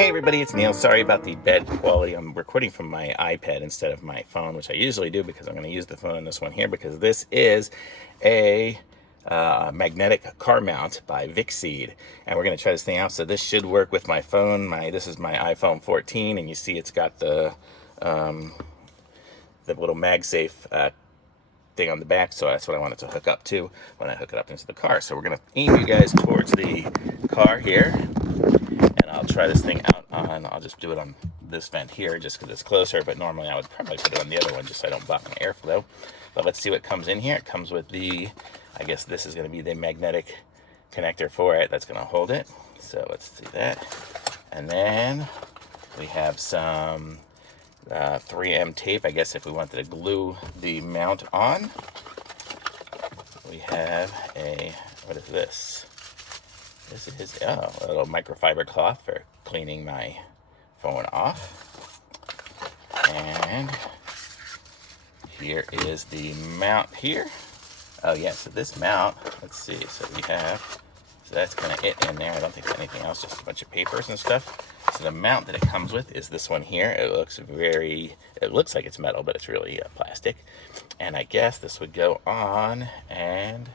Hey everybody, it's Neil. Sorry about the bad quality. I'm recording from my iPad instead of my phone, which I usually do because I'm going to use the phone in this one here because this is a magnetic car mount by VICSEED, and we're going to try this thing out. So this should work with my phone. This is my iPhone 14, and you see it's got the little MagSafe thing on the back, so that's what I wanted to hook up to when I hook it up into the car. So we're going to aim you guys towards the car here, and I'll try this thing out on, I'll just do it on this vent here just because it's closer, but normally I would probably put it on the other one just so I don't block my airflow. But let's see what comes in here. It comes with the, I guess this is going to be the magnetic connector for it that's going to hold it. So let's see that. And then we have some 3M tape, I guess if we wanted to glue the mount on. We have a, what is this? This is a little microfiber cloth for cleaning my phone off. And here is the mount here. Oh yeah, so this mount, let's see, so we have, so that's kind of it in there. I don't think there's anything else, just a bunch of papers and stuff. So the mount that it comes with is this one here. It looks like it's metal, but it's really plastic. And I guess this would go on, and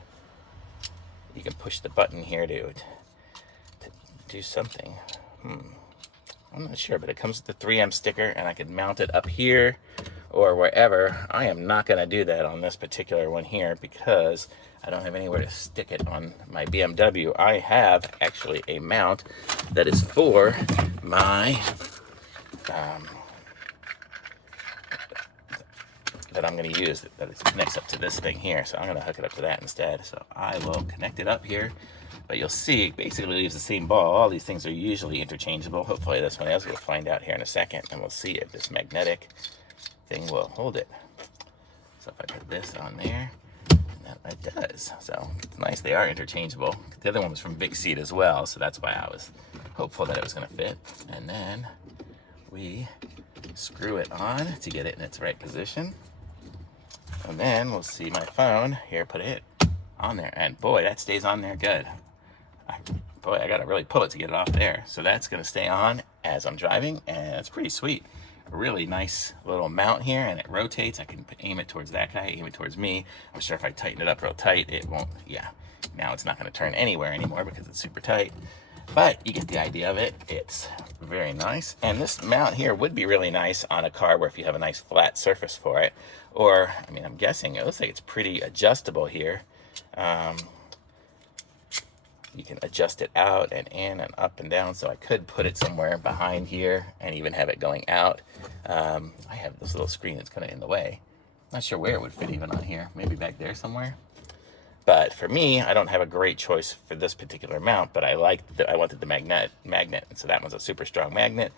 you can push the button here to do something. I'm not sure, but it comes with the 3M sticker, and I could mount it up here or wherever. I am not going to do that on this particular one here because I don't have anywhere to stick it on my BMW. I have actually a mount that is for my that I'm going to use that it connects up to this thing here. So I'm going to hook it up to that instead. So I will connect it up here. But you'll see, it basically leaves the same ball. All these things are usually interchangeable. Hopefully this one is. We'll find out here in a second, and we'll see if this magnetic thing will hold it. So if I put this on there, and that it does. So it's nice. They are interchangeable. The other one was from VICSEED as well, so that's why I was hopeful that it was going to fit. And then we screw it on to get it in its right position. And then we'll see my phone here, put it on there, and boy, that stays on there good. Boy, I gotta really pull it to get it off there. So that's gonna stay on as I'm driving, and it's pretty sweet. A really nice little mount here, and it rotates. I can aim it towards that guy, aim it towards me. I'm sure if I tighten it up real tight, it won't, yeah. Now it's not gonna turn anywhere anymore because it's super tight. But you get the idea of it. It's very nice. And this mount here would be really nice on a car where if you have a nice flat surface for it. Or, I mean, I'm guessing it looks like it's pretty adjustable here. You can adjust it out and in and up and down. So I could put it somewhere behind here and even have it going out. I have this little screen that's kind of in the way. Not sure where it would fit even on here. Maybe back there somewhere. But for me, I don't have a great choice for this particular mount, but I wanted the magnet, and so that one's a super strong magnet.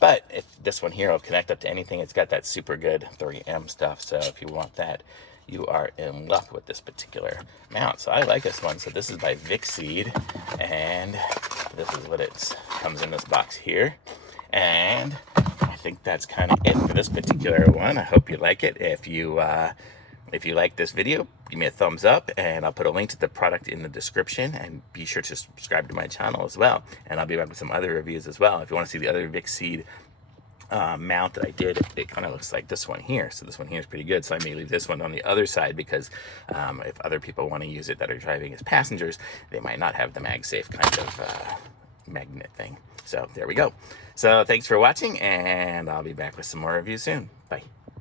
But if this one here will connect up to anything, it's got that super good 3M stuff. So if you want that, you are in luck with this particular mount. So I like this one. So this is by VICSEED, and this is what it comes in this box here. And I think that's kind of it for this particular one. I hope you like it. If you like this video, give me a thumbs up, and I'll put a link to the product in the description, and be sure to subscribe to my channel as well. And I'll be back with some other reviews as well. If you want to see the other VICSEED mount that I did, it kind of looks like this one here. So this one here is pretty good. So I may leave this one on the other side because if other people want to use it that are driving as passengers, they might not have the MagSafe kind of magnet thing. So there we go. So thanks for watching, and I'll be back with some more reviews soon. Bye.